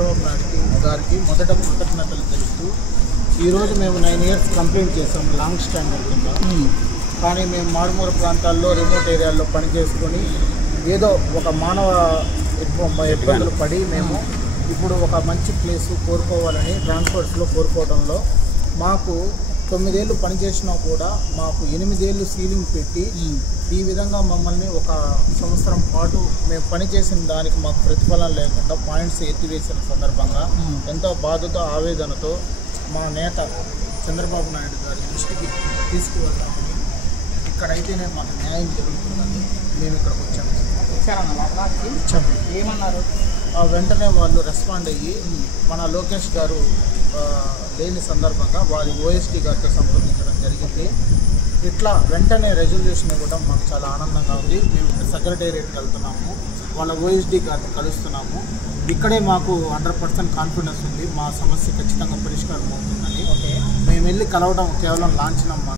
చంద్రబాబు నాయుడు గారికి మొదట కృతజ్ఞతలు తెలుస్తూ ఈరోజు మేము 9 years కంప్లీట్ చేసాం లాంగ్ స్టాండర్డ్ కింద. కానీ మేము మారుమూల ప్రాంతాల్లో రిమోట్ ఏరియాల్లో పనిచేసుకొని ఏదో ఒక మానవ ఇబ్బందులు పడి మేము ఇప్పుడు ఒక మంచి ప్లేసు కోరుకోవాలని ట్రాన్స్పోర్ట్స్లో కోరుకోవడంలో మాకు 9 ఏళ్ళు పనిచేసినా కూడా మాకు 8 ఏళ్ళు సీలింగ్ పెట్టి ఈ విధంగా మమ్మల్ని ఒక సంవత్సరం పాటు మేము పనిచేసిన దానికి మాకు ప్రతిఫలం లేకుండా పాయింట్స్ ఎత్తివేసిన సందర్భంగా ఎంతో బాధతో ఆవేదనతో మా నేత చంద్రబాబు నాయుడు గారి దృష్టికి తీసుకువెళ్తామని ఇక్కడైతేనే మాకు న్యాయం జరుగుతుందని మేము ఇక్కడికి వచ్చాము. ఇచ్చాము. ఏమన్నారు? వెంటనే వాళ్ళు రెస్పాండ్ అయ్యి మన లోకేష్ గారు లేని సందర్భంగా వారి ఓఎస్టీ గారితో సంప్రదించడం జరిగింది. ఇట్లా వెంటనే రెజల్యూషన్ ఇవ్వడం మాకు చాలా ఆనందంగా ఉంది. మేము సెక్రటేరియట్కి వెళ్తున్నాము, వాళ్ళ ఓఎస్డీ గారిని కలుస్తున్నాము. ఇక్కడే మాకు 100% కాన్ఫిడెన్స్ ఉంది మా సమస్య ఖచ్చితంగా పరిష్కారం అవుతుందని. మేము వెళ్ళి కలవడం కేవలం లాంఛనం.